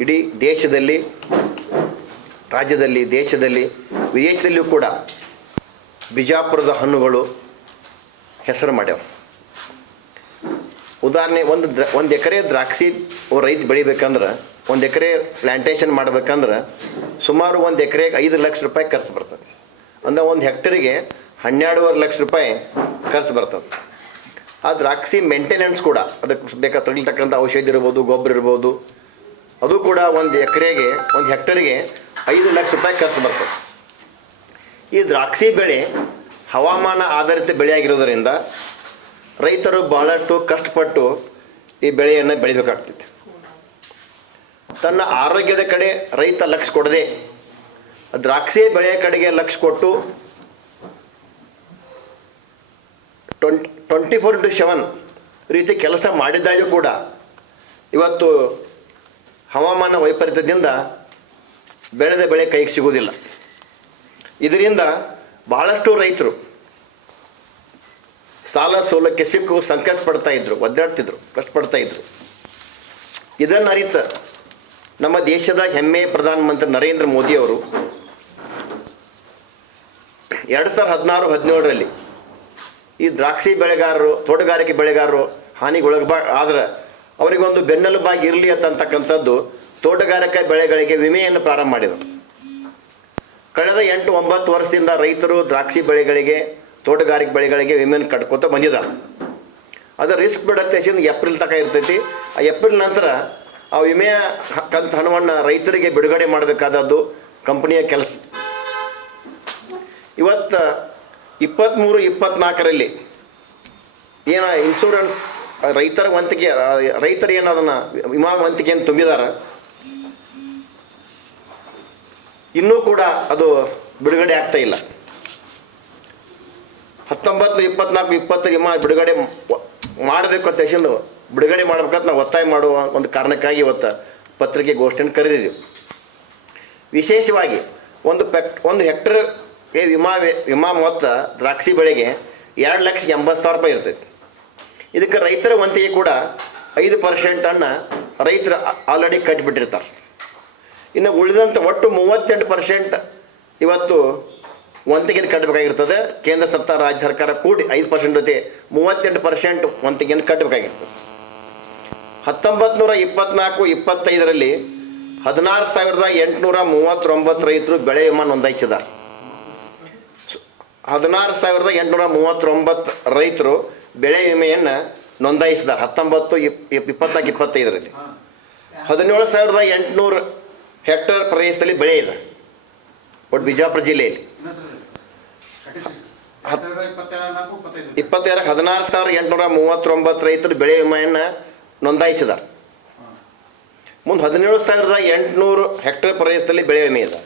ಇಡೀ ದೇಶದಲ್ಲಿ, ರಾಜ್ಯದಲ್ಲಿ, ದೇಶದಲ್ಲಿ, ವಿದೇಶದಲ್ಲಿಯೂ ಕೂಡ ಬಿಜಾಪುರದ ಹಣ್ಣುಗಳು ಹೆಸರು ಮಾಡ್ಯಾವ. ಉದಾಹರಣೆ, ಒಂದು ದ್ರ, ಒಂದು ಎಕರೆ ದ್ರಾಕ್ಷಿ ರೈತ ಬೆಳಿಬೇಕಂದ್ರೆ, ಒಂದು ಎಕರೆ ಪ್ಲ್ಯಾಂಟೇಷನ್ ಮಾಡ್ಬೇಕಂದ್ರೆ ಸುಮಾರು ಒಂದು ಎಕರೆಗೆ ಐದು ಲಕ್ಷ ರೂಪಾಯಿ ಖರ್ಚು ಬರ್ತದೆ. ಅಂದರೆ ಒಂದು ಹೆಕ್ಟರಿಗೆ ಹನ್ನೆರಡೂವರೆ ಲಕ್ಷ ರೂಪಾಯಿ ಖರ್ಚು ಬರ್ತದೆ. ಆ ದ್ರಾಕ್ಷಿ ಮೇಂಟೆನೆನ್ಸ್ ಕೂಡ ಅದಕ್ಕೆ ಬೇಕಾದ ತಗಿಲ್ತಕ್ಕಂಥ ಔಷಧಿ ಇರ್ಬೋದು, ಗೊಬ್ಬರ ಇರ್ಬೋದು ಅದು ಕೂಡ ಒಂದು ಎಕರೆಗೆ, ಒಂದು ಹೆಕ್ಟರ್ಗೆ ಐದು ಲಕ್ಷ ರೂಪಾಯಿ ಖರ್ಚು ಬರ್ತದೆ. ಈ ದ್ರಾಕ್ಷಿ ಬೆಳೆ ಹವಾಮಾನ ಆಧಾರಿತ ಬೆಳೆಯಾಗಿರೋದರಿಂದ ರೈತರು ಬಹಳಷ್ಟು ಕಷ್ಟಪಟ್ಟು ಈ ಬೆಳೆಯನ್ನು ಬೆಳಿಬೇಕಾಗ್ತಿತ್ತು ತನ್ನ ಆರೋಗ್ಯದ ಕಡೆ ರೈತ ಲಕ್ಷ ಕೊಡದೆ, ದ್ರಾಕ್ಷಿ ಬೆಳೆಯ ಕಡೆಗೆ ಲಕ್ಷ ಕೊಟ್ಟು twenty twenty four into seven ರೀತಿ ಕೆಲಸ ಮಾಡಿದ್ದಾಗೂ ಕೂಡ ಇವತ್ತು ಹವಾಮಾನ ವೈಪರೀತ್ಯದಿಂದ ಬೆಳೆದ ಬೆಳೆ ಕೈಗೆ ಸಿಗುವುದಿಲ್ಲ. ಇದರಿಂದ ಬಹಳಷ್ಟು ರೈತರು ಸಾಲ ಸೋಲಕ್ಕೆ ಸಿಕ್ಕು ಸಂಕಟ ಪಡ್ತಾ ಇದ್ರು, ಒದ್ದಾಡ್ತಿದ್ರು ಕಷ್ಟಪಡ್ತಾ ಇದ್ರು. ಇದನ್ನು ಅರಿತ ನಮ್ಮ ದೇಶದ ಹೆಮ್ಮೆ ಪ್ರಧಾನಮಂತ್ರಿ ನರೇಂದ್ರ ಮೋದಿಯವರು ಎರಡು ಸಾವಿರದ ಹದಿನಾರು, ಹದಿನೇಳರಲ್ಲಿ ಈ ದ್ರಾಕ್ಷಿ ಬೆಳೆಗಾರರು, ತೋಟಗಾರಿಕೆ ಬೆಳೆಗಾರರು ಹಾನಿಗೊಳಗ ಆದ್ರೆ ಅವರಿಗೊಂದು ಬೆನ್ನೆಲುಬಾಗಿ ಇರಲಿ ಅಂತಕ್ಕಂಥದ್ದು ತೋಟಗಾರಿಕೆ ಬೆಳೆಗಳಿಗೆ ವಿಮೆಯನ್ನು ಪ್ರಾರಂಭ ಮಾಡಿದರು. ಕಳೆದ ಎಂಟು ಒಂಬತ್ತು ವರ್ಷದಿಂದ ರೈತರು ದ್ರಾಕ್ಷಿ ಬೆಳೆಗಳಿಗೆ, ತೋಟಗಾರಿಕೆ ಬೆಳೆಗಳಿಗೆ ವಿಮೆಯನ್ನು ಕಟ್ಕೋತ ಬಂದಿದ್ದಾರೆ. ಅದು ರಿಸ್ಕ್ ಬಿಡತ್ತೆ ಏಪ್ರಿಲ್ ತನಕ ಇರ್ತೈತಿ. ಆ ಏಪ್ರಿಲ್ ನಂತರ ಆ ವಿಮೆಯ ಕಂತು ಹಣವನ್ನು ರೈತರಿಗೆ ಬಿಡುಗಡೆ ಮಾಡಬೇಕಾದದ್ದು ಕಂಪನಿಯ ಕೆಲಸ. ಇವತ್ತು ಇಪ್ಪತ್ತ್ಮೂರು ಇಪ್ಪತ್ತ್ನಾಲ್ಕರಲ್ಲಿ ಏನ ಇನ್ಶೂರೆನ್ಸ್ ರೈತರ ವಂತಿಗೆ ಆ, ರೈತರು ಏನು ಅದನ್ನು ವಿಮಾ ವಂತಿಕೆಯನ್ನು ತುಂಬಿದಾರ? ಇನ್ನೂ ಕೂಡ ಅದು ಬಿಡುಗಡೆ ಆಗ್ತಾ ಇಲ್ಲ. ಹತ್ತೊಂಬತ್ತು ಇಪ್ಪತ್ನಾಲ್ಕು ಇಪ್ಪತ್ತು ವಿಮಾ ಬಿಡುಗಡೆ ಮಾಡಬೇಕು ಅಂತ ಹೇಳಿ ಬಿಡುಗಡೆ ಮಾಡ್ಬೇಕಂತ ನಾವು ಒತ್ತಾಯ ಮಾಡುವ ಒಂದು ಕಾರಣಕ್ಕಾಗಿ ಇವತ್ತು ಪತ್ರಿಕೆ ಗೋಷ್ಠಿಯನ್ನು ಕರೆದಿದ್ದೀವಿ. ವಿಶೇಷವಾಗಿ ಒಂದು ಪೆಕ್ ಒಂದು ಹೆಕ್ಟರ್ಗೆ ವಿಮಾ ವಿಮಾ ಮೊತ್ತ ದ್ರಾಕ್ಷಿ ಬೆಳೆಗೆ ಎರಡು ಲಕ್ಷ ಎಂಬತ್ತು ಸಾವಿರ ರೂಪಾಯಿ ಇರ್ತೈತಿ. ಇದಕ್ಕೆ ರೈತರ ವಂತಿಗೆ ಕೂಡ ಐದು ಪರ್ಸೆಂಟನ್ನು ರೈತರು ಆಲ್ರೆಡಿ ಕಟ್ಟಿಬಿಟ್ಟಿರ್ತಾರೆ ಇನ್ನು ಉಳಿದಂಥ ಒಟ್ಟು ಮೂವತ್ತೆಂಟು ಪರ್ಸೆಂಟ್ ಇವತ್ತು ವಂತಿಗೆಯನ್ನು ಕಟ್ಟಬೇಕಾಗಿರ್ತದೆ ಕೇಂದ್ರ ಸರ್ಕಾರ, ರಾಜ್ಯ ಸರ್ಕಾರ ಕೂಡಿ ಐದು ಪರ್ಸೆಂಟ್ ಜೊತೆ ಮೂವತ್ತೆಂಟು ಪರ್ಸೆಂಟ್ ವಂತಿಗೆಯನ್ನು ಕಟ್ಟಬೇಕಾಗಿರ್ತದೆ ಹತ್ತೊಂಬತ್ತು ನೂರ ಇಪ್ಪತ್ನಾಲ್ಕು, ಇಪ್ಪತ್ತೈದರಲ್ಲಿ ಹದಿನಾರು ಸಾವಿರದ ಎಂಟುನೂರ ಮೂವತ್ತೊಂಬತ್ತು ರೈತರು ಬೆಳೆ ವಿಮಾ ನೋಂದಾಯಿಸಿದ್ದಾರೆ. ಹದಿನಾರು ಸಾವಿರದ ಎಂಟುನೂರ ಮೂವತ್ತೊಂಬತ್ತು ರೈತರು ಬೆಳೆ ವಿಮೆಯನ್ನು ನೋಂದಾಯಿಸಿದ್ದಾರೆ ಹತ್ತೊಂಬತ್ತು ಇಪ್ ಇಪ್- ಇಪ್ಪತ್ನಾಲ್ಕು ಇಪ್ಪತ್ತೈದರಲ್ಲಿ. ಹದಿನೇಳು ಸಾವಿರದ ಎಂಟುನೂರು ಹೆಕ್ಟೇರ್ ಪ್ರದೇಶದಲ್ಲಿ ಬೆಳೆ ಇದೆ. ಒಟ್ಟು ಬಿಜಾಪುರ ಜಿಲ್ಲೆಯಲ್ಲಿ. ಇಪ್ಪತ್ತೆರಡು ಹದಿನಾರು ಸಾವಿರದ ಎಂಟುನೂರ ಮೂವತ್ತೊಂಬತ್ತು ರೈತರು ಬೆಳೆ ವಿಮೆಯನ್ನು ನೋಂದಾಯಿಸಿದ್ದಾರೆ ಮುಂದೆ ಹದಿನೇಳು ಸಾವಿರದ ಎಂಟುನೂರು ಹೆಕ್ಟೇರ್ ಪ್ರದೇಶದಲ್ಲಿ ಬೆಳೆ ವಿಮೆ ಇದೆ.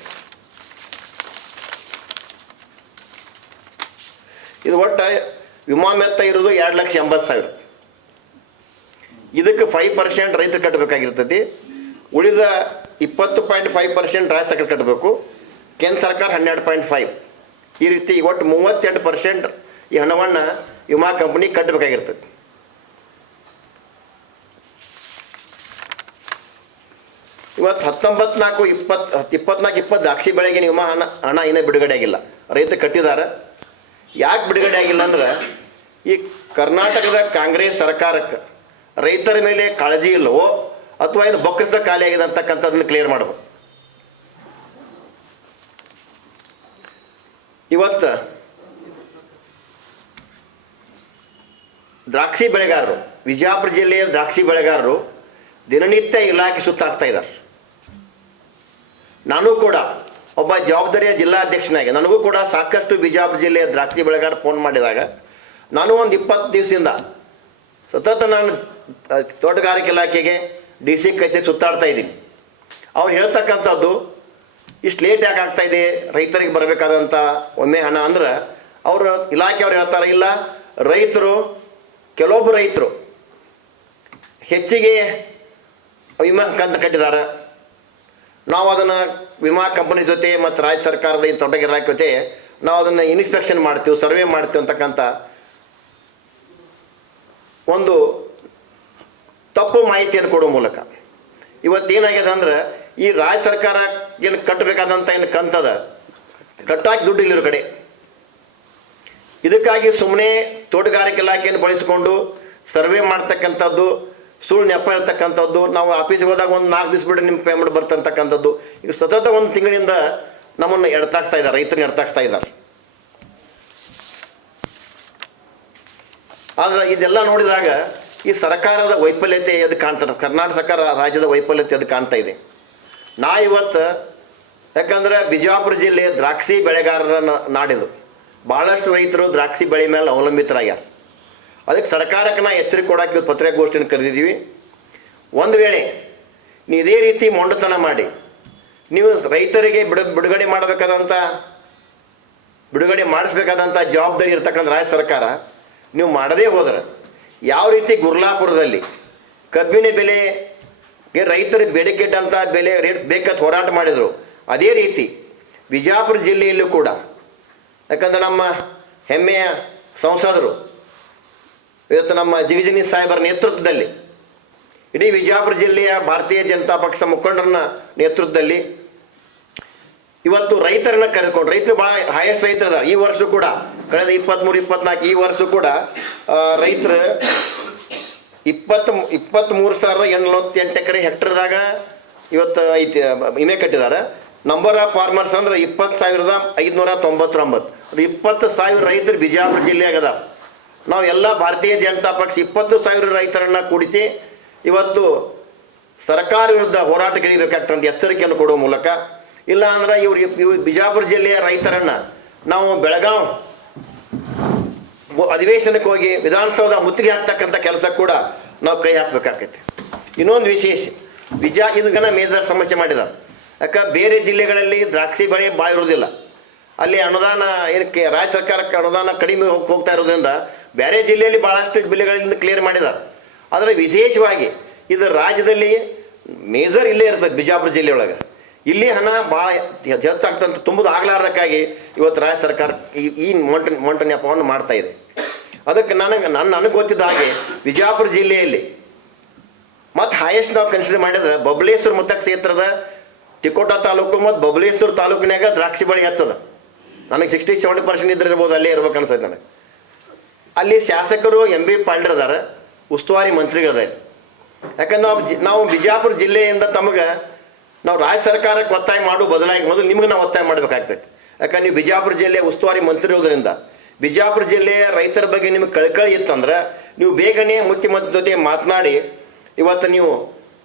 ಇದು ಒಟ್ಟು ವಿಮಾ ಮೆತ್ತ ಇರೋದು ಎರಡು ಲಕ್ಷ ಎಂಬತ್ತು ಸಾವಿರ. ಇದಕ್ಕೆ ಫೈವ್ ಪರ್ಸೆಂಟ್ ರೈತರು ಕಟ್ಟಬೇಕಾಗಿರ್ತೈತಿ ಉಳಿದ ಇಪ್ಪತ್ತು ಪಾಯಿಂಟ್ ಫೈವ್ ಪರ್ಸೆಂಟ್ ರಾಜ್ಯ ಸರ್ಕಾರ ಕಟ್ಟಬೇಕು ಕೇಂದ್ರ ಸರ್ಕಾರ ಹನ್ನೆರಡು ಪಾಯಿಂಟ್ ಫೈವ್ ಈ ರೀತಿ ಒಟ್ಟು ಮೂವತ್ತೆಂಟು ಪರ್ಸೆಂಟ್ ಈ ಹಣವನ್ನು ವಿಮಾ ಕಂಪ್ನಿ ಕಟ್ಟಬೇಕಾಗಿರ್ತದೆ ಇವತ್ತು ಹತ್ತೊಂಬತ್ತು ನಾಲ್ಕು ಇಪ್ಪತ್ತು ಇಪ್ಪತ್ನಾಲ್ಕು ಇಪ್ಪತ್ತು ದ್ರಾಕ್ಷಿ ಬೆಳೆಗೆ ವಿಮಾ ಹಣ ಹಣ ಇನ್ನೂ ಬಿಡುಗಡೆ ಆಗಿಲ್ಲ. ರೈತ ಕಟ್ಟಿದ್ದಾರೆ. ಯಾಕೆ ಬಿಡುಗಡೆ ಆಗಿಲ್ಲ ಅಂದ್ರೆ ಈ ಕರ್ನಾಟಕದ ಕಾಂಗ್ರೆಸ್ ಸರ್ಕಾರಕ್ಕೆ ರೈತರ ಮೇಲೆ ಕಾಳಜಿ ಇಲ್ಲವೋ ಅಥವಾ ಏನು ಬೊಕ್ಕಸ ಖಾಲಿ ಆಗಿದೆ ಅಂತಕ್ಕಂಥದ್ದನ್ನು ಕ್ಲಿಯರ್ ಮಾಡಬೇಕು. ಇವತ್ತು ದ್ರಾಕ್ಷಿ ಬೆಳೆಗಾರರು ವಿಜಯಪುರ ಜಿಲ್ಲೆಯ ದ್ರಾಕ್ಷಿ ಬೆಳೆಗಾರರು ದಿನನಿತ್ಯ ಇಲಾಖೆ ಸುತ್ತಾಗ್ತಾ ಇದ್ದಾರೆ. ನಾನು ಕೂಡ ಒಬ್ಬ ಜವಾಬ್ದಾರಿಯ ಜಿಲ್ಲಾಧ್ಯಕ್ಷನಾಗಿ ನನಗೂ ಕೂಡ ಸಾಕಷ್ಟು ಬಿಜಾಪುರ ಜಿಲ್ಲೆಯ ದ್ರಾಕ್ಷಿ ಬೆಳೆಗಾರ ಫೋನ್ ಮಾಡಿದಾಗ ನಾನು ಒಂದು ಇಪ್ಪತ್ತು ದಿವಸದಿಂದ ಸತತ ನಾನು ತೋಟಗಾರಿಕೆ ಇಲಾಖೆಗೆ ಡಿ ಸಿ ಕಚೇರಿ ಸುತ್ತಾಡ್ತಾ ಇದ್ದೀನಿ. ಅವ್ರು ಹೇಳ್ತಕ್ಕಂಥದ್ದು, ಇಷ್ಟು ಲೇಟ್ ಯಾಕೆ ಇದೆ, ರೈತರಿಗೆ ಬರಬೇಕಾದಂಥ ಒಮ್ಮೆ ಹಣ ಅಂದ್ರೆ, ಅವರು ಇಲಾಖೆಯವ್ರು ಹೇಳ್ತಾರೆ, ಇಲ್ಲ, ರೈತರು ಕೆಲವೊಬ್ಬರು ರೈತರು ಹೆಚ್ಚಿಗೆ ವಿಮಾ ಕಂತ ಕಟ್ಟಿದ್ದಾರೆ ನಾವು ಅದನ್ನು ವಿಮಾ ಕಂಪನಿ ಜೊತೆ ಮತ್ತು ರಾಜ್ಯ ಸರ್ಕಾರದ ಈ ತೋಟಗಾರಿಕೆ ಜೊತೆ ನಾವು ಅದನ್ನು ಇನ್ಸ್ಪೆಕ್ಷನ್ ಮಾಡ್ತೀವಿ ಸರ್ವೆ ಮಾಡ್ತೀವಿ ಅಂತಕ್ಕಂಥ ಒಂದು ತಪ್ಪು ಮಾಹಿತಿಯನ್ನು ಕೊಡುವ ಮೂಲಕ. ಇವತ್ತೇನಾಗ್ಯದ ಅಂದ್ರೆ, ಈ ರಾಜ್ಯ ಸರ್ಕಾರ ಏನು ಕಟ್ಟಬೇಕಾದಂಥ ಏನು ಕಂತದ? ಕಟ್ಟಾಕಿ ದುಡ್ಡು ಇಲ್ಲಿರೋ ಕಡೆ. ಇದಕ್ಕಾಗಿ ಸುಮ್ಮನೆ ತೋಟಗಾರಿಕೆ ಇಲಾಖೆಯನ್ನು ಬಳಸಿಕೊಂಡು ಸರ್ವೆ ಮಾಡ್ತಕ್ಕಂಥದ್ದು, ಸುಳ್ಳು ನೆಪ ಇರ್ತಕ್ಕಂಥದ್ದು ನಾವು ಆಫೀಸಿಗೆ ಹೋದಾಗ ಒಂದು ನಾಲ್ಕು ದಿವಸ ಬಿಟ್ಟು ನಿಮ್ಮ ಪೇಮೆಂಟ್ ಬರ್ತಕ್ಕಂಥದ್ದು ಈಗ ಸತತ ಒಂದು ತಿಂಗಳಿಂದ ನಮ್ಮನ್ನು ಎಡ್ತಾಕ್ಸ್ತಾ ಇದ್ದಾರೆ, ರೈತರನ್ನ ಎಡ್ತಾಕ್ಸ್ತಾ ಇದ್ದಾರೆ. ಆದ್ರೆ ಇದೆಲ್ಲ ನೋಡಿದಾಗ ಈ ಸರ್ಕಾರದ ವೈಫಲ್ಯತೆ ಅದು ಕಾಣ್ತಾರೆ ಕರ್ನಾಟಕ ಸರ್ಕಾರ ರಾಜ್ಯದ ವೈಫಲ್ಯತೆ ಅದು ಕಾಣ್ತಾ ಇದೆ. ನಾ ಇವತ್ತು ಯಾಕಂದ್ರೆ ಬಿಜಾಪುರ ಜಿಲ್ಲೆ ದ್ರಾಕ್ಷಿ ಬೆಳೆಗಾರರ ನಾಡಿದು ಭಾಳಷ್ಟು ರೈತರು ದ್ರಾಕ್ಷಿ ಬೆಳೆ ಮೇಲೆ ಅವಲಂಬಿತರಾಗ್ಯಾರ. ಅದಕ್ಕೆ ಸರ್ಕಾರಕ್ಕೆ ನಾ ಎಚ್ಚರಿಕೆ ಕೊಡೋಕೆ ಪತ್ರಿಕಾಗೋಷ್ಠಿನ ಕರೆದಿದ್ದೀವಿ. ಒಂದು ವೇಳೆ ನೀವು ಇದೇ ರೀತಿ ಮೊಂಡತನ ಮಾಡಿ, ನೀವು ರೈತರಿಗೆ ಬಿಡು, ಬಿಡುಗಡೆ ಮಾಡಬೇಕಾದಂಥ ಬಿಡುಗಡೆ ಮಾಡಿಸ್ಬೇಕಾದಂಥ ಜವಾಬ್ದಾರಿ ಇರ್ತಕ್ಕಂಥ ರಾಜ್ಯ ಸರ್ಕಾರ ನೀವು ಮಾಡದೇ ಹೋದ್ರೆ, ಯಾವ ರೀತಿ ಗುರ್ಲಾಪುರದಲ್ಲಿ ಕಬ್ಬಿನ ಬೆಲೆಗೆ ರೈತರ ಬೇಡಿಕೆ ಇಟ್ಟಂಥ ಬೆಲೆ ರೇಟ್ ಬೇಕಂತ ಹೋರಾಟ ಮಾಡಿದರು, ಅದೇ ರೀತಿ ಬಿಜಾಪುರ ಜಿಲ್ಲೆಯಲ್ಲೂ ಕೂಡ. ಯಾಕಂದ್ರೆ ನಮ್ಮ ಹೆಮ್ಮೆಯ ಸಂಸದರು, ಇವತ್ತು ನಮ್ಮ ಜಿವಿಜಿನಿ ಸಾಹೇಬರ ನೇತೃತ್ವದಲ್ಲಿ, ಇಡೀ ವಿಜಾಪುರ ಜಿಲ್ಲೆಯ ಭಾರತೀಯ ಜನತಾ ಪಕ್ಷ ಮುಖಂಡರನ್ನ ನೇತೃತ್ವದಲ್ಲಿ ಇವತ್ತು ರೈತರನ್ನ ಕರೆದುಕೊಂಡು, ರೈತರು ಭಾಳ ಹೈಯೆಸ್ಟ್ ರೈತರದ ಈ ವರ್ಷ ಕೂಡ, ಕಳೆದ ಇಪ್ಪತ್ತ್ಮೂರು ಇಪ್ಪತ್ನಾಲ್ಕು, ಈ ವರ್ಷ ಕೂಡ ರೈತರು ಇಪ್ಪತ್ತು, ಇಪ್ಪತ್ತ್ಮೂರು ಸಾವಿರದ ಎಂಟು ಎಕರೆ ಹೆಕ್ಟರ್ದಾಗ ಇವತ್ತು ಐತಿ, ವಿಮೆ ಕಟ್ಟಿದ್ದಾರೆ ನಂಬರ್ ಆಫ್ ಫಾರ್ಮರ್ಸ್ ಅಂದ್ರೆ ಇಪ್ಪತ್ತು ಸಾವಿರದ ಐದುನೂರ ತೊಂಬತ್ತೊಂಬತ್ತು. ಅದು ಇಪ್ಪತ್ತು ಸಾವಿರ ರೈತರು ಬಿಜಾಪುರ ಜಿಲ್ಲೆಯಾಗ ಅದಾರ ನಾವು ಎಲ್ಲ ಭಾರತೀಯ ಜನತಾ ಪಕ್ಷ ಇಪ್ಪತ್ತು ಸಾವಿರ ರೈತರನ್ನ ಕೂಡಿಸಿ ಇವತ್ತು ಸರ್ಕಾರ ವಿರುದ್ಧ ಹೋರಾಟಕ್ಕಿಳಿಬೇಕಾಗ್ತಂತ ಎಚ್ಚರಿಕೆಯನ್ನು ಕೊಡುವ ಮೂಲಕ ಇಲ್ಲ ಅಂದ್ರೆ ಇವ್ರಿಗೆ ಇವ್ರು ಬಿಜಾಪುರ ಜಿಲ್ಲೆಯ ರೈತರನ್ನ ನಾವು ಬೆಳಗಾವ್ ಅಧಿವೇಶನಕ್ಕೆ ಹೋಗಿ ವಿಧಾನಸೌಧ ಮುತ್ತಿಗೆ ಹಾಕ್ತಕ್ಕಂಥ ಕೆಲಸ ಕೂಡ ನಾವು ಕೈ ಹಾಕ್ಬೇಕಾಗತ್ತೆ ಇನ್ನೊಂದು ವಿಶೇಷ, ವಿಜಾ ಇದನ್ನ ಮೇಜರ್ ಸಮಸ್ಯೆ ಮಾಡಿದ. ಯಾಕೆ ಬೇರೆ ಜಿಲ್ಲೆಗಳಲ್ಲಿ ದ್ರಾಕ್ಷಿ ಬೆಳೆ ಭಾಳ ಇರುವುದಿಲ್ಲ ಅಲ್ಲಿ ಅನುದಾನ ಏನಕ್ಕೆ ರಾಜ್ಯ ಸರ್ಕಾರಕ್ಕೆ ಅನುದಾನ ಕಡಿಮೆ ಹೋಗ್- ಹೋಗ್ತಾ ಇರೋದ್ರಿಂದ ಬೇರೆ ಜಿಲ್ಲೆಯಲ್ಲಿ ಭಾಳಷ್ಟು ಬೆಲೆಗಳಿಂದ ಕ್ಲಿಯರ್ ಮಾಡಿದ್ದಾರೆ ಆದರೆ ವಿಶೇಷವಾಗಿ ಇದು ರಾಜ್ಯದಲ್ಲಿ ಮೇಜರ್ ಇಲ್ಲೇ ಇರ್ತದೆ ಬಿಜಾಪುರ ಜಿಲ್ಲೆಯೊಳಗೆ ಇಲ್ಲಿ ಹಣ ಭಾಳ ಹೆಚ್ಚಾಗ್ತಂತ ತುಂಬುದು ಆಗ್ಲಾರ್ದಕ್ಕಾಗಿ ಇವತ್ತು ರಾಜ್ಯ ಸರ್ಕಾರ ಈ ಈ ಮೊಂಟ ಮೊಂಟ ನೆಪವನ್ನು ಮಾಡ್ತಾ ಇದೆ. ಅದಕ್ಕೆ ನನಗೆ, ನನ್ನ ನನಗೆ ಗೊತ್ತಿದ್ದ ಹಾಗೆ ವಿಜಯಪುರ ಜಿಲ್ಲೆಯಲ್ಲಿ ಮತ್ತು ಹೈಯೆಸ್ಟ್ ನಾವು ಕನ್ಸಿಡರ್ ಮಾಡಿದ್ರೆ ಬಬಲೇಶ್ವರ ಮುತ್ತ ಕ್ಷೇತ್ರದ ತಿಕೋಟ ತಾಲೂಕು ಮತ್ತು ಬಬಲೇಶ್ವರ ತಾಲೂಕಿನಾಗ ದ್ರಾಕ್ಷಿ ಬಳಿ ಹೆಚ್ಚದ. ನನಗೆ ಸಿಕ್ಸ್ಟಿ ಸೆವೆಂಟಿ ಪರ್ಸೆಂಟ್ ಇದ್ರೆ ಇರ್ಬೋದು, ಅಲ್ಲೇ ಇರ್ಬೇಕು ಅನ್ಸೈತೆ ನನಗೆ. ಅಲ್ಲಿ ಶಾಸಕರು ಎಂ ಬಿ ಪಾಂಡ್ರದಾರ ಉಸ್ತುವಾರಿ ಮಂತ್ರಿಗಳದ ಯಾಕಂದ್ರೆ ನಾವು ನಾವು ಬಿಜಾಪುರ ಜಿಲ್ಲೆಯಿಂದ ತಮಗೆ ನಾವು ರಾಜ್ಯ ಸರ್ಕಾರಕ್ಕೆ ಒತ್ತಾಯ ಮಾಡು ಬದಲಾಗಿ ಮೊದಲು ನಿಮ್ಗೆ ನಾವು ಒತ್ತಾಯ ಮಾಡಬೇಕಾಗ್ತೈತಿ. ಯಾಕಂದ್ರೆ ನೀವು ಬಿಜಾಪುರ ಜಿಲ್ಲೆ ಉಸ್ತುವಾರಿ ಮಂತ್ರಿ ಇರೋದ್ರಿಂದ, ಬಿಜಾಪುರ ಜಿಲ್ಲೆಯ ರೈತರ ಬಗ್ಗೆ ನಿಮಗೆ ಕಳ್ಕಳಿ ಇತ್ತಂದ್ರೆ, ನೀವು ಬೇಗನೆ ಮುಖ್ಯಮಂತ್ರಿ ಜೊತೆ ಮಾತನಾಡಿ, ಇವತ್ತು ನೀವು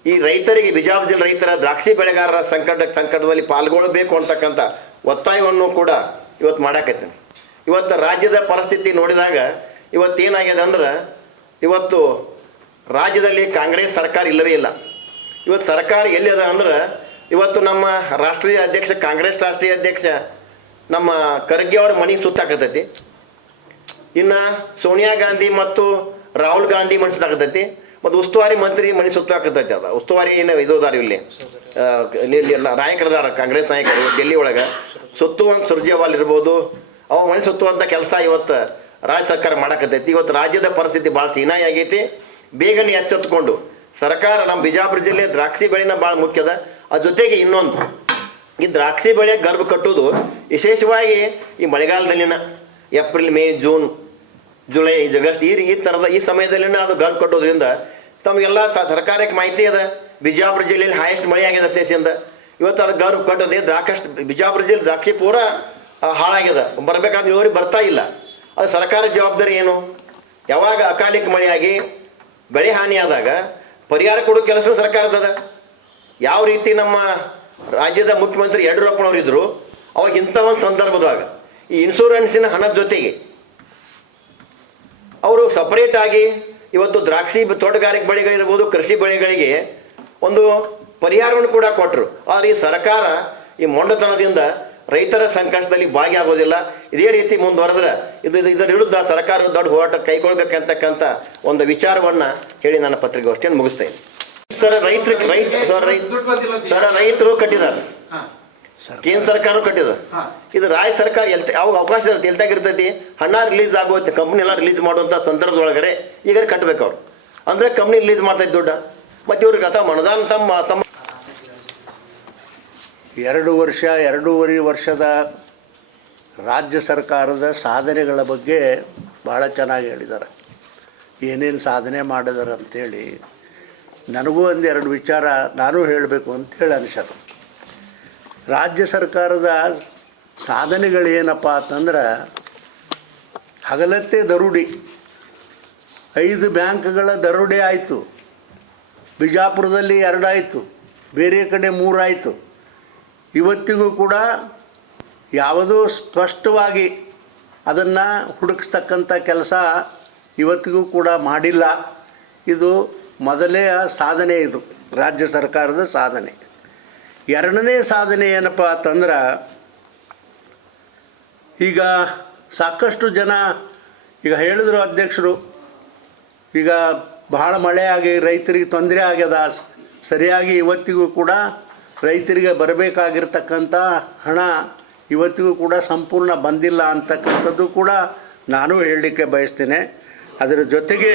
ಈ ರೈತರಿಗೆ, ಬಿಜಾಪುರ ಜಿಲ್ಲೆ ರೈತರ ದ್ರಾಕ್ಷಿ ಬೆಳೆಗಾರರ ಸಂಕಟ ಸಂಕಟದಲ್ಲಿ ಪಾಲ್ಗೊಳ್ಳಬೇಕು ಅಂತಕ್ಕಂಥ ಒತ್ತಾಯವನ್ನು ಕೂಡ ಇವತ್ತು ಮಾಡಾಕತ್ತೀನಿ. ಇವತ್ತು ರಾಜ್ಯದ ಪರಿಸ್ಥಿತಿ ನೋಡಿದಾಗ ಇವತ್ತೇನಾಗಿದೆ ಅಂದ್ರೆ, ಇವತ್ತು ರಾಜ್ಯದಲ್ಲಿ ಕಾಂಗ್ರೆಸ್ ಸರ್ಕಾರ ಇಲ್ಲವೇ ಇಲ್ಲ. ಇವತ್ತು ಸರ್ಕಾರ ಎಲ್ಲಿದೆ ಅಂದ್ರೆ ಇವತ್ತು ನಮ್ಮ ರಾಷ್ಟ್ರೀಯ ಅಧ್ಯಕ್ಷ, ಕಾಂಗ್ರೆಸ್ ರಾಷ್ಟ್ರೀಯ ಅಧ್ಯಕ್ಷ, ನಮ್ಮ ಖರ್ಗೆ ಅವ್ರ ಮನೆಗೆ ಸುತ್ತಾಕತೈತಿ ಇನ್ನು ಸೋನಿಯಾ ಗಾಂಧಿ ಮತ್ತು ರಾಹುಲ್ ಗಾಂಧಿ ಮನೆ ಸುತ್ತಾಕತೈತಿ ಮತ್ತು ಉಸ್ತುವಾರಿ ಮಂತ್ರಿ ಮನೆ ಸುತ್ತಾಕತೈತಿ ಅದ. ಉಸ್ತುವಾರಿ ಏನು ಇದಾರ ಇಲ್ಲಿ? ಎಲ್ಲ ನಾಯಕರದಾರ ಕಾಂಗ್ರೆಸ್ ನಾಯಕರು ಡೆಲ್ಲಿ ಒಳಗೆ. ಸುತ್ತುವಂತ ಸುರ್ಜೇವಾಲ್ ಇರ್ಬೋದು. ಅವ ಮನೆ ಸುತ್ತುವಂಥ ಕೆಲಸ ಇವತ್ತು ರಾಜ್ಯ ಸರ್ಕಾರ ಮಾಡಕತ್ತೈತಿ. ಇವತ್ತು ರಾಜ್ಯದ ಪರಿಸ್ಥಿತಿ ಭಾಳ ಹೀನಾಯ ಆಗೈತಿ. ಬೇಗನೆ ಎಚ್ಚೆತ್ಕೊಂಡು, ಸರ್ಕಾರ ನಮ್ಮ ಬಿಜಾಪುರ ಜಿಲ್ಲೆ ದ್ರಾಕ್ಷಿ ಬೆಳೆನ ಭಾಳ ಮುಖ್ಯದ ಜೊತೆಗೆ ಇನ್ನೊಂದು. ಈ ದ್ರಾಕ್ಷಿ ಬೆಳೆ ಗರ್ಭ ಕಟ್ಟುವುದು ವಿಶೇಷವಾಗಿ ಈ ಮಳೆಗಾಲದಲ್ಲಿನ April, May, June, July, August ಈ ಈ ಥರದ ಈ ಸಮಯದಲ್ಲಿನ ಅದು ಗರ್ಭ ಕಟ್ಟೋದ್ರಿಂದ ತಮಗೆಲ್ಲ ಸರ್ಕಾರಕ್ಕೆ ಮಾಹಿತಿ ಅದ. ಬಿಜಾಪುರ ಜಿಲ್ಲೆಯಲ್ಲಿ ಹೈಯೆಸ್ಟ್ ಮಳೆ ಆಗಿದೆ ಅತ್ಯಸಿಂದ ಇವತ್ತು ಅದು ಗರ್ಭ ಕಟ್ಟದೆ ದ್ರಾಕ್ಷಿ ಬಿಜಾಪುರ ಜಿಲ್ಲೆ ದ್ರಾಕ್ಷಿ ಪೂರ ಹಾಳಾಗಿದೆ ಬರಬೇಕಾದ್ರೆ ಇಳುವರಿ ಬರ್ತಾ ಇಲ್ಲ. ಅದು ಸರ್ಕಾರ ಜವಾಬ್ದಾರಿ ಏನು? ಯಾವಾಗ ಅಕಾಲಿಕ ಮಳೆಯಾಗಿ ಬೆಳೆ ಹಾನಿಯಾದಾಗ ಪರಿಹಾರ ಕೊಡೋ ಕೆಲಸ ಸರ್ಕಾರದದ ಯಾವ ರೀತಿ ನಮ್ಮ ರಾಜ್ಯದ ಮುಖ್ಯಮಂತ್ರಿ ಯಡಿಯೂರಪ್ಪನವರು ಇದ್ರು, ಅವಾಗ ಇಂಥ ಒಂದು ಸಂದರ್ಭದಾಗ ಈ ಇನ್ಶೂರೆನ್ಸಿನ ಹಣದ ಜೊತೆಗೆ ಅವರು ಸಪರೇಟ್ ಆಗಿ ಇವತ್ತು ದ್ರಾಕ್ಷಿ ತೋಟಗಾರಿಕೆ ಬೆಳೆಗಳಿರ್ಬೋದು ಕೃಷಿ ಬೆಳೆಗಳಿಗೆ ಒಂದು ಪರಿಹಾರವನ್ನು ಕೂಡ ಕೊಟ್ಟರು ಆದರೆ ಈ ಸರ್ಕಾರ ಈ ಮೊಂಡತನದಿಂದ ರೈತರ ಸಂಕಷ್ಟದಲ್ಲಿ ಭಾಗಿಯಾಗೋದಿಲ್ಲ. ಇದೇ ರೀತಿ ಮುಂದುವರೆದ್ರೆ ಇದು ಇದು- ಇದರ ವಿರುದ್ಧ ಸರ್ಕಾರ ದೊಡ್ಡ ಹೋರಾಟ ಕೈಗೊಳ್ಬೇಕಂತಕ್ಕಂಥ ಒಂದು ವಿಚಾರವನ್ನು ಹೇಳಿ ನನ್ನ ಪತ್ರಿಕಾಗೋಷ್ಠಿಯನ್ನು ಮುಗಿಸ್ತೇನೆ ಸರ್ ರೈತರು ರೈತ ಸರ್ ಸರ್ ರೈತರು ಕಟ್ಟಿದ್ದಾರೆ ಹಾ. ಕೇಂದ್ರ ಸರ್ಕಾರ ಕಟ್ಟಿದ. ಇದು ರಾಜ್ಯ ಸರ್ಕಾರ ಎಲ್ತ ಅವಾಗ ಅವಕಾಶ ಇರುತ್ತೆ ಎಲ್ತಾಗಿರ್ತೈತಿ ಹಣ ರಿಲೀಸ್ ಆಗೋಯ್ತು ಕಂಪ್ನಿ ಎಲ್ಲ ರಿಲೀಸ್ ಮಾಡುವಂಥ ಸಂದರ್ಭದೊಳಗರೆ ಈಗ ಕಟ್ಟಬೇಕು ಅವ್ರು. ಅಂದರೆ ಕಂಪ್ನಿ ರಿಲೀಸ್ ಮಾಡ್ತೈತೆ ದುಡ್ಡ. ಮತ್ತು ಇವ್ರಿಗೆ ಅಥವಾ ಮನದಾನ ತಮ್ಮ ತಮ್ಮ ಎರಡು ವರ್ಷ ಎರಡೂವರೆ ವರ್ಷದ ರಾಜ್ಯ ಸರ್ಕಾರದ ಸಾಧನೆಗಳ ಬಗ್ಗೆ ಭಾಳ ಚೆನ್ನಾಗಿ ಹೇಳಿದ್ದಾರೆ. ಏನೇನು ಸಾಧನೆ ಮಾಡಿದಾರೆ ಅಂಥೇಳಿ ನನಗೂ ಒಂದೆರಡು ವಿಚಾರ ನಾನು ಹೇಳಬೇಕು ಅಂತೇಳಿ ಅನಿಸೋದು. ರಾಜ್ಯ ಸರ್ಕಾರದ ಸಾಧನೆಗಳೇನಪ್ಪ ಅಂತಂದ್ರೆ ಹಗಲತ್ತೆ ದರುಡಿ. ಐದು ಬ್ಯಾಂಕ್ಗಳ ದರೋಡೆ ಆಯಿತು. ಬಿಜಾಪುರದಲ್ಲಿ ಎರಡಾಯಿತು. ಬೇರೆ ಕಡೆ ಮೂರಾಯಿತು. ಇವತ್ತಿಗೂ ಕೂಡ ಯಾವುದೂ ಸ್ಪಷ್ಟವಾಗಿ ಅದನ್ನು ಹುಡುಕಿಸ್ತಕ್ಕಂಥ ಕೆಲಸ ಇವತ್ತಿಗೂ ಕೂಡ ಮಾಡಿಲ್ಲ. ಇದು ಮೊದಲೇ ಸಾಧನೆ ಇದು, ರಾಜ್ಯ ಸರ್ಕಾರದ ಸಾಧನೆ. ಎರಡನೇ ಸಾಧನೆ ಏನಪ್ಪ ಅಂತಂದ್ರೆ, ಈಗ ಸಾಕಷ್ಟು ಜನ, ಈಗ ಹೇಳಿದ್ರು ಅಧ್ಯಕ್ಷರು, ಈಗ ಬಹಳ ಮಳೆ ಆಗಿ ರೈತರಿಗೆ ತೊಂದರೆ ಆಗ್ಯದ, ಸರಿಯಾಗಿ ಇವತ್ತಿಗೂ ಕೂಡ ರೈತರಿಗೆ ಬರಬೇಕಾಗಿರ್ತಕ್ಕಂಥ ಹಣ ಇವತ್ತಿಗೂ ಕೂಡ ಸಂಪೂರ್ಣ ಬಂದಿಲ್ಲ ಅಂತಕ್ಕಂಥದ್ದು ಕೂಡ ನಾನು ಹೇಳಲಿಕ್ಕೆ ಬಯಸ್ತೇನೆ. ಅದರ ಜೊತೆಗೆ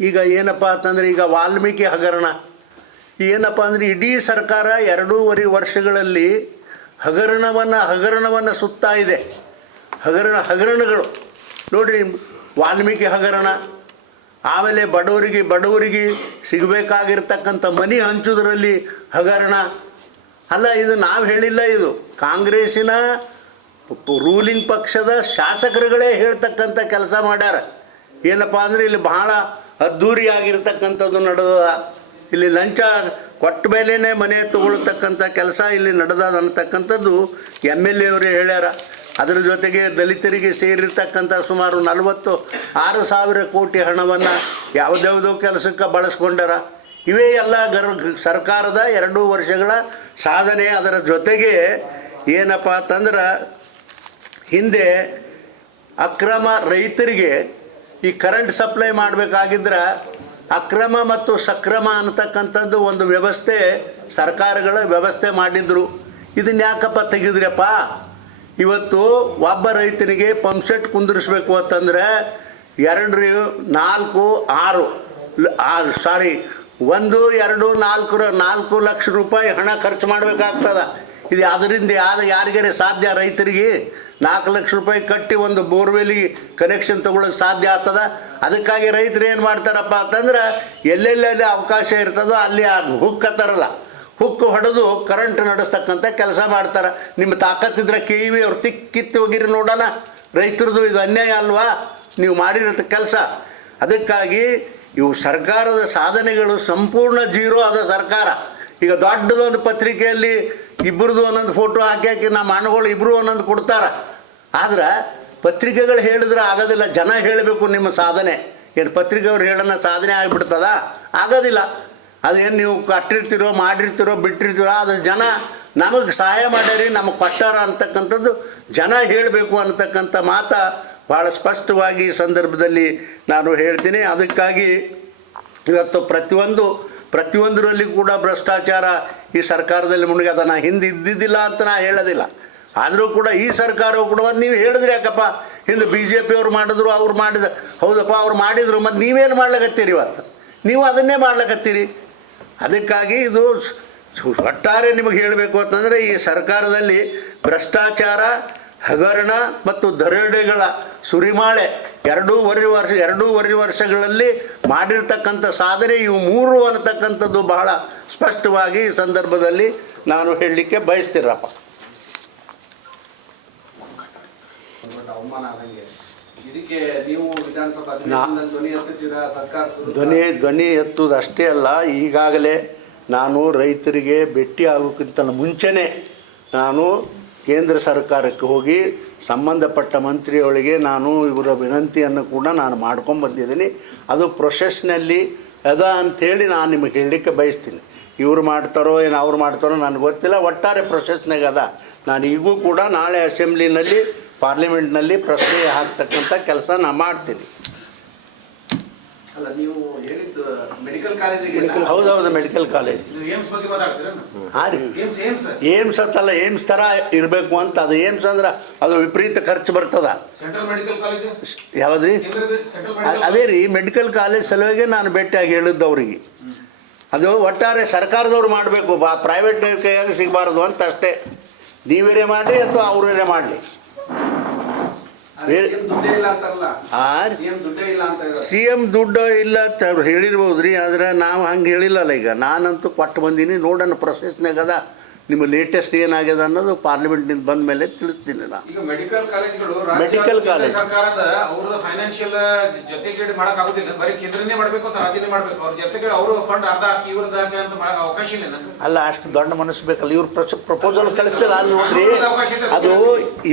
ಈಗ ಏನಪ್ಪ ಅಂತಂದರೆ ಈಗ ವಾಲ್ಮೀಕಿ ಹಗರಣ. ಏನಪ್ಪ ಅಂದರೆ ಇಡೀ ಸರ್ಕಾರ ಎರಡೂವರೆ ವರ್ಷಗಳಲ್ಲಿ ಹಗರಣವನ್ನು ಹಗರಣವನ್ನು ಸುತ್ತಾ ಇದೆ. ಹಗರಣ, ಹಗರಣಗಳು. ನೋಡಿರಿ, ವಾಲ್ಮೀಕಿ ಹಗರಣ. ಆಮೇಲೆ ಬಡವರಿಗೆ ಬಡವರಿಗೆ ಸಿಗಬೇಕಾಗಿರ್ತಕ್ಕಂಥ ಮನಿ ಹಂಚೋದ್ರಲ್ಲಿ ಹಗರಣ. ಅಲ್ಲ, ಇದು ನಾವು ಹೇಳಿಲ್ಲ ಇದು. ಕಾಂಗ್ರೆಸ್ಸಿನ ರೂಲಿಂಗ್ ಪಕ್ಷದ ಶಾಸಕರುಗಳೇ ಹೇಳ್ತಕ್ಕಂಥ ಕೆಲಸ ಮಾಡ್ಯಾರ. ಏನಪ್ಪ ಅಂದರೆ ಇಲ್ಲಿ ಬಹಳ ಅದ್ಧೂರಿ ಆಗಿರ್ತಕ್ಕಂಥದ್ದು ನಡೆದ ಇಲ್ಲಿ ಲಂಚ ಕೊಟ್ಟ ಮೇಲೇ ಮನೆ ತಗೊಳ್ತಕ್ಕಂಥ ಕೆಲಸ ಇಲ್ಲಿ ನಡೆದದ ಅಂತಕ್ಕಂಥದ್ದು ಎಂ ಎಲ್ ಎ ಹೇಳ್ಯಾರ. ಅದರ ಜೊತೆಗೆ ದಲಿತರಿಗೆ ಸೇರಿರ್ತಕ್ಕಂಥ ಸುಮಾರು ನಲವತ್ತು ಆರು ಸಾವಿರ ಕೋಟಿ ಹಣವನ್ನು ಯಾವುದ್ಯಾವುದೋ ಕೆಲಸಕ್ಕೆ ಬಳಸ್ಕೊಂಡಾರ. ಇವೇ ಎಲ್ಲ ಗರ್ ಸರ್ಕಾರದ ಎರಡೂ ವರ್ಷಗಳ ಸಾಧನೆ. ಅದರ ಜೊತೆಗೆ ಏನಪ್ಪ ಅಂತಂದ್ರೆ ಹಿಂದೆ ಅಕ್ರಮ ರೈತರಿಗೆ ಈ ಕರೆಂಟ್ ಸಪ್ಲೈ ಮಾಡಬೇಕಾಗಿದ್ರೆ ಅಕ್ರಮ ಮತ್ತು ಸಕ್ರಮ ಅನ್ನತಕ್ಕಂಥದ್ದು ಒಂದು ವ್ಯವಸ್ಥೆ ಸರ್ಕಾರಗಳ ವ್ಯವಸ್ಥೆ ಮಾಡಿದ್ರು. ಇದನ್ನ ಯಾಕಪ್ಪ ತೆಗೆದ್ರಪ್ಪ? ಇವತ್ತು ಒಬ್ಬ ರೈತನಿಗೆ ಪಂಪ್ಸೆಟ್ ಕುಂದಿರಿಸ್ಬೇಕು ಅಂತಂದರೆ ಎರಡು, ನಾಲ್ಕು, ಆರು ಸಾರಿ ಒಂದು, ಎರಡು ನಾಲ್ಕು ನಾಲ್ಕು ಲಕ್ಷ ರೂಪಾಯಿ ಹಣ ಖರ್ಚು ಮಾಡಬೇಕಾಗ್ತದ. ಇದು ಅದರಿಂದ ಯಾರು ಯಾರಿಗಾರೆ ಸಾಧ್ಯ? ರೈತರಿಗೆ ನಾಲ್ಕು ಲಕ್ಷ ರೂಪಾಯಿ ಕಟ್ಟಿ ಒಂದು ಬೋರ್ವೆಲಿಗೆ ಕನೆಕ್ಷನ್ ತೊಗೊಳಕ್ಕೆ ಸಾಧ್ಯ ಆಗ್ತದ? ಅದಕ್ಕಾಗಿ ರೈತರು ಏನು ಮಾಡ್ತಾರಪ್ಪ ಅಂತಂದ್ರೆ ಎಲ್ಲೆಲ್ಲೆಲ್ಲಿ ಅವಕಾಶ ಇರ್ತದೋ ಅಲ್ಲಿ ಆ ಹುಕ್ ಹುಕ್ಕು ಹೊಡೆದು ಕರೆಂಟ್ ನಡೆಸ್ತಕ್ಕಂಥ ಕೆಲಸ ಮಾಡ್ತಾರೆ. ನಿಮ್ಮ ತಾಕತ್ತಿದ್ರೆ ಕೆ ಇ ವಿ ಅವ್ರು ತಿಕ್ಕಿತ್ತು ಹೋಗಿರಿ ನೋಡೋಣ. ರೈತರದು ಇದು ಅನ್ಯಾಯ ಅಲ್ವಾ? ನೀವು ಮಾಡಿರೋ ಕೆಲಸ. ಅದಕ್ಕಾಗಿ ಇವು ಸರ್ಕಾರದ ಸಾಧನೆಗಳು ಸಂಪೂರ್ಣ ಜೀರೋ ಆದ ಸರ್ಕಾರ. ಈಗ ದೊಡ್ಡದೊಂದು ಪತ್ರಿಕೆಯಲ್ಲಿ ಇಬ್ಬರದು ಒಂದೊಂದು ಫೋಟೋ ಹಾಕಿ ಹಾಕಿ ನಮ್ಮ ಅಣ್ಣಗಳು ಇಬ್ಬರು ಒಂದೊಂದು ಕೊಡ್ತಾರೆ. ಆದ್ರೆ ಪತ್ರಿಕೆಗಳು ಹೇಳಿದ್ರೆ ಆಗೋದಿಲ್ಲ. ಜನ ಹೇಳಬೇಕು ನಿಮ್ಮ ಸಾಧನೆ. ಏನು ಪತ್ರಿಕೆಯವ್ರು ಹೇಳೋಣ ಸಾಧನೆ ಆಗಿಬಿಡ್ತದ? ಆಗೋದಿಲ್ಲ. ಅದೇನು ನೀವು ಕಟ್ಟಿರ್ತೀರೋ, ಮಾಡಿರ್ತೀರೋ, ಬಿಟ್ಟಿರ್ತೀರೋ ಅದ್ರ ಜನ ನಮಗೆ ಸಹಾಯ ಮಾಡ್ಯಾರಿ, ನಮಗೆ ಕೊಟ್ಟಾರ ಅಂತಕ್ಕಂಥದ್ದು ಜನ ಹೇಳಬೇಕು ಅಂತಕ್ಕಂಥ ಮಾತ ಭಾಳ ಸ್ಪಷ್ಟವಾಗಿ ಈ ಸಂದರ್ಭದಲ್ಲಿ ನಾನು ಹೇಳ್ತೀನಿ. ಅದಕ್ಕಾಗಿ ಇವತ್ತು ಪ್ರತಿಯೊಂದು ಪ್ರತಿಯೊಂದರಲ್ಲಿ ಕೂಡ ಭ್ರಷ್ಟಾಚಾರ ಈ ಸರ್ಕಾರದಲ್ಲಿ ಮುಳುಗದ ನಾ ಹಿಂದೆ ಇದ್ದಿದ್ದಿಲ್ಲ ಅಂತ ನಾ ಹೇಳೋದಿಲ್ಲ. ಆದರೂ ಕೂಡ ಈ ಸರ್ಕಾರವು ಕೂಡ ಮತ್ತು ನೀವು ಹೇಳಿದ್ರಿ ಯಾಕಪ್ಪ? ಹಿಂದೆ ಬಿ ಜೆ ಪಿಯವ್ರು ಮಾಡಿದ್ರು, ಅವ್ರು ಮಾಡಿದ, ಹೌದಪ್ಪ, ಅವ್ರು ಮಾಡಿದರು ಮತ್ತು ನೀವೇನು ಮಾಡ್ಲಕತ್ತೀರಿ ಇವತ್ತು? ನೀವು ಅದನ್ನೇ ಮಾಡ್ಲಕತ್ತೀರಿ. ಅದಕ್ಕಾಗಿ ಇದು ಒಟ್ಟಾರೆ ನಿಮಗೆ ಹೇಳಬೇಕು ಅಂತಂದರೆ ಈ ಸರ್ಕಾರದಲ್ಲಿ ಭ್ರಷ್ಟಾಚಾರ, ಹಗರಣ ಮತ್ತು ದರೋಡೆಗಳ ಸುರಿಮಾಳೆ ಎರಡೂವರೆ ವರ್ಷ ಎರಡೂವರೆ ವರ್ಷಗಳಲ್ಲಿ ಮಾಡಿರ್ತಕ್ಕಂಥ ಸಾಧನೆ ಇವು ಮೂರು ಅನ್ನತಕ್ಕಂಥದ್ದು ಬಹಳ ಸ್ಪಷ್ಟವಾಗಿ ಈ ಸಂದರ್ಭದಲ್ಲಿ ನಾನು ಹೇಳಲಿಕ್ಕೆ ಬಯಸ್ತಿರಪ್ಪ. ಧ್ವನಿ ಧ್ವನಿ ಎತ್ತುವುದು ಅಷ್ಟೇ ಅಲ್ಲ ಈಗಾಗಲೇ ನಾನು ರೈತರಿಗೆ ಭೇಟಿ ಆಗೋಕ್ಕಿಂತ ಮುಂಚೆನೇ ನಾನು ಕೇಂದ್ರ ಸರ್ಕಾರಕ್ಕೆ ಹೋಗಿ ಸಂಬಂಧಪಟ್ಟ ಮಂತ್ರಿಯೊಳಗೆ ನಾನು ಇವರ ವಿನಂತಿಯನ್ನು ಕೂಡ ನಾನು ಮಾಡ್ಕೊಂಡು ಅದು ಪ್ರೊಸೆಸ್ನಲ್ಲಿ ಅದ ಅಂಥೇಳಿ ನಾನು ನಿಮಗೆ ಹೇಳಲಿಕ್ಕೆ ಬಯಸ್ತೀನಿ. ಇವ್ರು ಮಾಡ್ತಾರೋ, ಏನು ಅವ್ರು ಮಾಡ್ತಾರೋ ನನಗೆ ಗೊತ್ತಿಲ್ಲ. ಒಟ್ಟಾರೆ ಪ್ರೊಸೆಸ್ನಾಗ ಅದ. ನಾನು ಈಗೂ ಕೂಡ ನಾಳೆ ಅಸೆಂಬ್ಲಿನಲ್ಲಿ, ಪಾರ್ಲಿಮೆಂಟ್ನಲ್ಲಿ ಪ್ರಶ್ನೆ ಹಾಕ್ತಕ್ಕಂಥ ಕೆಲಸ ನಾನು ಮಾಡ್ತೀನಿ. ಅಲ್ಲ ನೀವು ಹೇಳಿದ್ದು ಮೆಡಿಕಲ್ ಕಾಲೇಜಿಗೆ ಹೌದೌದು ಮೆಡಿಕಲ್ ಕಾಲೇಜ್ ಏಮ್ಸ್ ಬಗ್ಗೆ ಮಾತಾಡ್ತೀರಾ? ಹಾಂ ರೀ. ಏಮ್ಸ್ ಏಮ್ಸ್ ಏಮ್ಸ್ ಅಂತಲ್ಲ ಏಮ್ಸ್ ಥರ ಇರಬೇಕು ಅಂತ. ಅದು ಏಮ್ಸ್ ಅಂದ್ರೆ ಅದು ವಿಪರೀತ ಖರ್ಚು ಬರ್ತದ. ಸೆಂಟ್ರಲ್ ಮೆಡಿಕಲ್ ಕಾಲೇಜ್ ಯಾವ್ದು ರೀ ಅದೇ ರೀ ಮೆಡಿಕಲ್ ಕಾಲೇಜ್ ಸಲುವಾಗಿ ನಾನು ಭೇಟಿಯಾಗಿ ಹೇಳಿದ್ದು ಅವ್ರಿಗೆ. ಅದು ಒಟ್ಟಾರೆ ಸರ್ಕಾರದವ್ರು ಮಾಡಬೇಕು. ಬಾ ಪ್ರೈವೇಟ್ ಕೈಯಾಗಿ ಸಿಗಬಾರ್ದು ಅಂತ ಅಷ್ಟೇ. ನೀವೇರೇ ಮಾಡಲಿ ಅಥವಾ ಅವರೇ ಮಾಡಲಿ? ಇದ್ದಾರೆ. ಸಿ ಎಂ ದುಡ್ಡು ಇಲ್ಲ ಅಂತ ಅವ್ರು ಹೇಳಿರ್ಬೋದು ರೀ ಆದರೆ ನಾವು ಹಂಗೆ ಹೇಳಿಲ್ಲಲ್ಲ ಈಗ. ನಾನಂತೂ ಕೊಟ್ಟು ಬಂದೀನಿ ನೋಡೋಣ ಪ್ರೊಸೆಸ್ನಾಗ ಅದ ನಿಮ್ಮ ಲೇಟೆಸ್ಟ್ ಏನಾಗ್ಯದ ಅನ್ನೋದು ಪಾರ್ಲಿಮೆಂಟ್ನಿಂದ ಬಂದ ಮೇಲೆ ತಿಳಿಸ್ತೀನಿ ನಾನು. ಮೆಡಿಕಲ್ ಕಾಲೇಜ್ಗಳು ಮೆಡಿಕಲ್ ಕಾಲೇಜ್. ಸರ್ಕಾರದ ಅವ್ರದ್ದು ಫೈನಾನ್ಷಿಯಲ್ ಜೊತೆಗೇಡಿ ಮಾಡಕ್ ಆಗುದಿಲ್ಲ ಬರೀ ಕೇಂದ್ರನೇ ಮಾಡಬೇಕು ಅಂತ ರಾಜ್ಯನೇ ಮಾಡಬೇಕು. ಅವ್ರ ಜೊತೆಗೆ ಅವರು ಫಂಡ್ ಅರ್ಧ ಹಾಕಿ ಇವ್ರದ್ದು ಹಾಕಿ ಅಂತ ಅವಕಾಶ ಇಲ್ಲ ಅಲ್ಲ ಅಷ್ಟು ದೊಡ್ಡ ಮನಸ್ಸು ಬೇಕಲ್ಲ. ಇವ್ರು ಪ್ರಪೋಸಲ್ ಕಳಿಸ್ತಿಲ್ಲ. ಅಲ್ಲಿ ನೋಡ್ರಿ ಅದು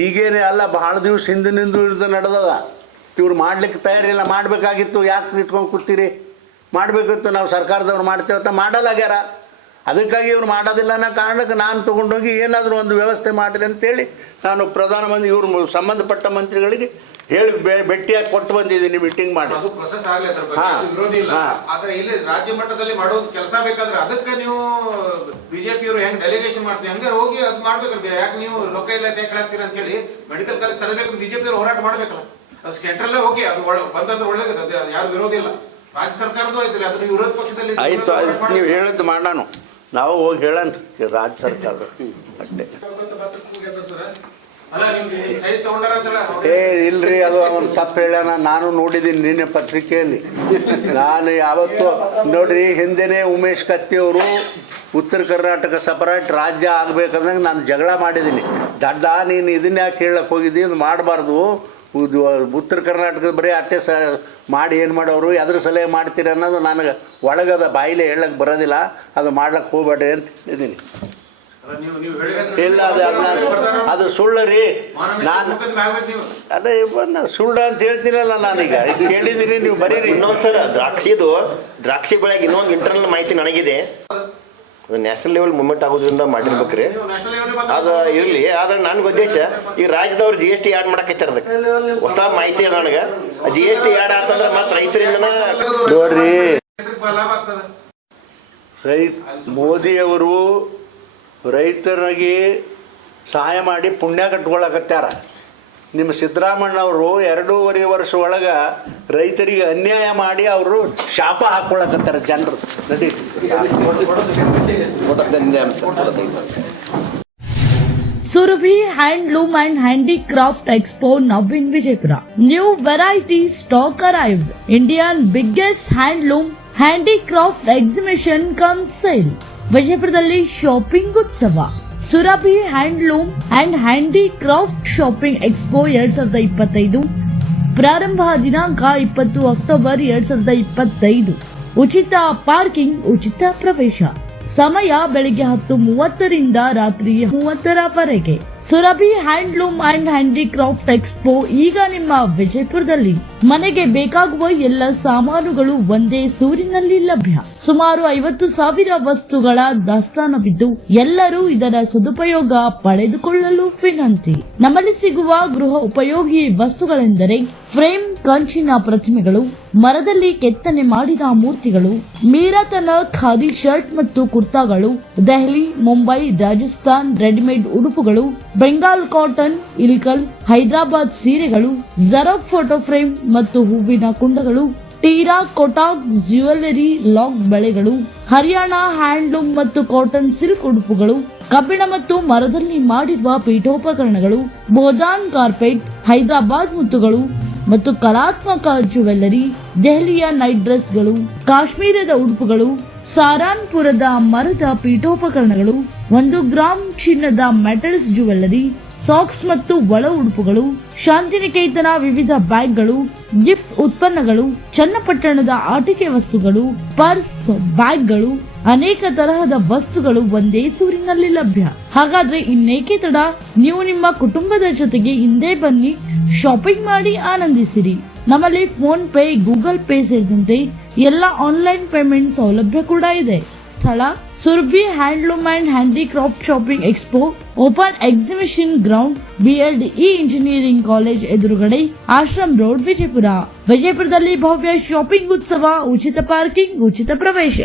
ಈಗೇನೆ ಅಲ್ಲ ಬಹಳ ದಿವಸ ಹಿಂದಿನಿಂದ ಇದು ನಡೆದದ. ಇವ್ರು ಮಾಡ್ಲಿಕ್ಕೆ ತಯಾರಿಲ್ಲ ಮಾಡಬೇಕಾಗಿತ್ತು. ಯಾಕೆ ಇಟ್ಕೊಂಡು ಕೂತೀರಿ? ಮಾಡಬೇಕಿತ್ತು. ನಾವು ಸರ್ಕಾರದವ್ರು ಮಾಡ್ತೇವೆ ಅಂತ ಮಾಡಲಾಗ್ಯಾರ ಅದಕ್ಕಾಗಿ ಇವ್ರು ಮಾಡೋದಿಲ್ಲ ಅನ್ನೋ ಕಾರಣಕ್ಕೆ ನಾನು ತೊಗೊಂಡೋಗಿ ಏನಾದರೂ ಒಂದು ವ್ಯವಸ್ಥೆ ಮಾಡಿರಿ ಅಂತೇಳಿ ನಾನು ಪ್ರಧಾನಮಂತ್ರಿ ಇವರು ಸಂಬಂಧಪಟ್ಟ ಮಂತ್ರಿಗಳಿಗೆ ಹೇಳಿ ಬೆ- ಭೇಟಿಯಾಗಿ ಕೊಟ್ಟು ಬಂದಿದ್ದೀನಿ ಮೀಟಿಂಗ್ ಮಾಡಿ. ರಾಜ್ಯ ಮಟ್ಟದಲ್ಲಿ ಮಾಡೋದು ಕೆಲಸ ಬೇಕಾದ್ರೆ ಅದಕ್ಕೆ ನೀವು ಬಿಜೆಪಿ ಅವರು ಹೆಂಗ್ ಡೆಲಿಗೇಷನ್ ಮಾಡ್ತೀವಿ ಹಂಗೆ ಹೋಗಿ ಅದು ಮಾಡ್ಬೇಕಲ್ಲ ಯಾಕೆ ನೀವು ಲೋಕ ಇಲ್ಲ ಯಾಕೆ ಹಾಕ್ತೀರಿ ಅಂತ ಹೇಳಿ ಮೆಡಿಕಲ್ ಕಾಲೇಜ್ ತರಬೇಕು ಬಿಜೆಪಿ ಅವರು ಹೋರಾಟ ಮಾಡ್ಬೇಕಲ್ಲ. ಅದು ಸೆಂಟ್ರಲ್ಲೇ ಹೋಗಿ ಅದು ಒಳ್ಳೆ ಬಂದಂದ್ರೆ ಒಳ್ಳೇದು ಅದು ಯಾರು ವಿರೋಧ ಇಲ್ಲ. ರಾಜ್ಯ ಸರ್ಕಾರದ್ದು ಐತ್ರಿ ಅದ್ರ ವಿರೋಧ ಪಕ್ಷದಲ್ಲಿ ಆಯಿತು ನೀವು ಹೇಳಿದ್ದು ಮಾಡೋಣ ನಾವು ಹೋಗಿ ಹೇಳೋಣ. ರಾಜ್ಯ ಸರ್ಕಾರ. ಅಷ್ಟೇ. ಏ ಇಲ್ರಿ ಅದು ಅವನು ತಪ್ಪು ಹೇಳ್ಯಾನ. ನಾನು ನೋಡಿದ್ದೀನಿ ನಿನ್ನೆ ಪತ್ರಿಕೆಯಲ್ಲಿ. ನಾನು ಯಾವತ್ತು ನೋಡ್ರಿ ಹಿಂದೆನೇ ಉಮೇಶ್ ಕತ್ತಿ ಅವರು ಉತ್ತರ ಕರ್ನಾಟಕ ಸಪರೇಟ್ ರಾಜ್ಯ ಆಗ್ಬೇಕಂದಂಗೆ ನಾನು ಜಗಳ ಮಾಡಿದ್ದೀನಿ ದಡ್ಡ ನೀನು ಇದನ್ನ ಯಾಕೆ ಹೇಳಕ್ಕೆ ಹೋಗಿದ್ದೀನಿ ಅದು ಮಾಡಬಾರ್ದು. ಉತ್ತರ ಕರ್ನಾಟಕದ ಬರೀ ಅಟ್ಟೆ ಸ ಮಾಡಿ ಏನು ಮಾಡೋರು ಎದ್ರ ಸಲಹೆ ಮಾಡ್ತೀರಿ ಅನ್ನೋದು ನನಗೆ ಒಳಗದ ಬಾಯಿಲೆ ಹೇಳಕ್ಕೆ ಬರೋದಿಲ್ಲ. ಅದು ಮಾಡ್ಲಕ್ಕೆ ಹೋಗ್ಬೇಡ್ರಿ ಅಂತ ಹೇಳಿದ್ದೀನಿ. ಇಲ್ಲ ಅದು ಅದು ಸುಳ್ಳು ರೀ. ನಾನು ಅದೇ ಇವನ್ನ ಸುಳ್ಳು ಅಂತ ಹೇಳ್ತೀನಲ್ಲ ನಾನೀಗ. ಕೇಳಿದ್ದೀನಿ ನೀವು ಬರೀರಿ. ಇನ್ನೊಂದು ಸರ್ ದ್ರಾಕ್ಷಿದು ದ್ರಾಕ್ಷಿ ಬೆಳೆಗೆ ಇನ್ನೊಂದು ಇಂಟರ್ನಲ್ ಮಾಹಿತಿ ನನಗಿದೆ. ಅದು ನ್ಯಾಷನಲ್ ಲೆವೆಲ್ ಮೂಮೆಂಟ್ ಆಗೋದ್ರಿಂದ ಮಾಡಿರ್ಬೇಕ್ರಿ. ರೀ ಅದು ಇರಲಿ. ಆದ್ರೆ ನನ್ಗೆ ಉದ್ದೇಶ ಈ ರಾಜ್ಯದವ್ರು ಜಿ ಎಸ್ ಟಿ ಆ್ಯಡ್ ಮಾಡಕ್ಕೆ ಅದಕ್ಕೆ. ಹೊಸ ಮಾಹಿತಿ ಅದ ನನಗೆ. ಜಿ ಎಸ್ ಟಿ ಆ್ಯಡ್ ಆತಂದ್ರೆ ಮತ್ತೆ ರೈತರಿಂದ ನೋಡ್ರಿ. ರೈತ ಮೋದಿಯವರು ರೈತರಿಗೆ ಸಹಾಯ ಮಾಡಿ ಪುಣ್ಯ ಕಟ್ಕೊಳಕತ್ಯಾರ. ನಿಮ್ಮ ಸಿದ್ದರಾಮಣ್ಣ ಅವರು ಎರಡೂವರೆ ವರ್ಷ ಒಳಗೆ ರೈತರಿಗೆ ಅನ್ಯಾಯ ಮಾಡಿ ಅವರು ಶಾಪ ಹಾಕೊಳ್ಳಕತ್ತಾರೆ ಜನರು. Surabhi handloom and handicraft expo now in Vijayapura. New variety stock arrived Indian biggest handloom handicraft exhibition cum sale. ವಿಜಯಪುರದಲ್ಲಿ ಶಾಪಿಂಗ್ ಉತ್ಸವ. Surabhi handloom and handicraft shopping expo ಎರಡ್ ಸಾವಿರದ ಇಪ್ಪತ್ತೈದು. ಪ್ರಾರಂಭ ದಿನಾಂಕ ಇಪ್ಪತ್ತು ಅಕ್ಟೋಬರ್ ಎರಡ್ ಸಾವಿರದ ಇಪ್ಪತ್ತೈದು. ಉಚಿತ ಪಾರ್ಕಿಂಗ್, ಉಚಿತ ಪ್ರವೇಶ. ಸಮಯ ಬೆಳಿಗ್ಗೆ ಹತ್ತು ಮೂವತ್ತರಿಂದ ರಾತ್ರಿ ಮೂವತ್ತರವರೆಗೆ Surabhi handloom and handicraft expo ಈಗ ನಿಮ್ಮ ವಿಜಯಪುರದಲ್ಲಿ. ಮನೆಗೆ ಬೇಕಾಗುವ ಎಲ್ಲ ಸಾಮಾನುಗಳು ಒಂದೇ ಸೂರಿನಲ್ಲಿ ಲಭ್ಯ. ಸುಮಾರು ಐವತ್ತು ಸಾವಿರ ವಸ್ತುಗಳ ದಾಸ್ತಾನವಿದ್ದು, ಎಲ್ಲರೂ ಇದರ ಸದುಪಯೋಗ ಪಡೆದುಕೊಳ್ಳಲು ವಿನಂತಿ. ನಮ್ಮಲ್ಲಿ ಸಿಗುವ ಗೃಹ ಉಪಯೋಗಿ ವಸ್ತುಗಳೆಂದರೆ, ಫ್ರೇಮ್ ಕಂಚಿನ ಪ್ರತಿಮೆಗಳು, ಮರದಲ್ಲಿ ಕೆತ್ತನೆ ಮಾಡಿದ ಮೂರ್ತಿಗಳು, ಮೀರಾತನ ಖಾದಿ ಶರ್ಟ್ ಮತ್ತು ಕುರ್ತಾಗಳು, ದೆಹಲಿ, ಮುಂಬೈ, ರಾಜಸ್ಥಾನ್, ರೆಡಿಮೇಡ್ ಉಡುಪುಗಳು, ಬೆಂಗಾಲ್ ಕಾಟನ್, ಇಲ್ಕಲ್, ಹೈದರಾಬಾದ್ ಸೀರೆಗಳು ಜರಬ್ ಫೋಟೋ ಫ್ರೇಮ್ ಮತ್ತು ಹೂವಿನ ಕುಂಡಗಳು ಟೀರಾ ಕೊಟಾಕ್ ಜ್ಯುವೆಲ್ಲರಿ ಲಾಕ್ ಬಳೆಗಳು, ಹರಿಯಾಣ ಹ್ಯಾಂಡ್ಲೂಮ್ ಮತ್ತು ಕಾಟನ್ ಸಿಲ್ಕ್ ಉಡುಪುಗಳು, ಕಬ್ಬಿಣ ಮತ್ತು ಮರದಲ್ಲಿ ಮಾಡಿರುವ ಪೀಠೋಪಕರಣಗಳು, ಬೋದಾನ್ ಕಾರ್ಪೆಟ್, ಹೈದರಾಬಾದ್ ಮುತ್ತುಗಳು ಮತ್ತು ಕಲಾತ್ಮಕ ಜ್ಯುವೆಲ್ಲರಿ ದೆಹಲಿಯ ನೈಟ್ ಡ್ರೆಸ್ಗಳು, ಕಾಶ್ಮೀರದ ಉಡುಪುಗಳು ಸಾರಾನ್ಪುರದ ಮರದ ಪೀಠೋಪಕರಣಗಳು, ಒಂದು ಗ್ರಾಮ್ ಚಿನ್ನದ ಮೆಟಲ್ಸ್ ಜ್ಯುವೆಲ್ಲರಿ ಸಾಕ್ಸ್ ಮತ್ತು ಒಳ ಉಡುಪುಗಳು, ಶಾಂತಿನಿಕೇತನ ವಿವಿಧ ಬ್ಯಾಗ್ಗಳು, ಗಿಫ್ಟ್ ಉತ್ಪನ್ನಗಳು, ಚನ್ನಪಟ್ಟಣದ ಆಟಿಕೆ ವಸ್ತುಗಳು, ಪರ್ಸ್, ಬ್ಯಾಗ್ಗಳು, ಅನೇಕ ತರಹದ ವಸ್ತುಗಳು ಒಂದೇ ಸೂರಿನಲ್ಲಿ ಲಭ್ಯ. ಹಾಗಾದ್ರೆ ಇನ್ನೇಕೆ ತಡ? ನೀವು ನಿಮ್ಮ ಕುಟುಂಬದ ಜೊತೆಗೆ ಹಿಂದೆ ಬನ್ನಿ, ಶಾಪಿಂಗ್ ಮಾಡಿ ಆನಂದಿಸಿರಿ. ನಮ್ಮಲ್ಲಿ ಫೋನ್ ಪೇ, ಗೂಗಲ್ ಪೇ ಸೇರಿದಂತೆ ಎಲ್ಲ ಆನ್ಲೈನ್ ಪೇಮೆಂಟ್ ಸೌಲಭ್ಯ ಕೂಡ ಇದೆ. ಸ್ಥಳ Surabhi handloom and handicraft shopping expo open exhibition ground BLDE engineering college ಎದುರುಗಡೆ ಆಶ್ರಮ್ ರೋಡ್ ವಿಜಯಪುರ. ವಿಜಯಪುರದಲ್ಲಿ ಭವ್ಯ ಶಾಪಿಂಗ್ ಉತ್ಸವ, ಉಚಿತ ಪಾರ್ಕಿಂಗ್ ಉಚಿತ ಪ್ರವೇಶ.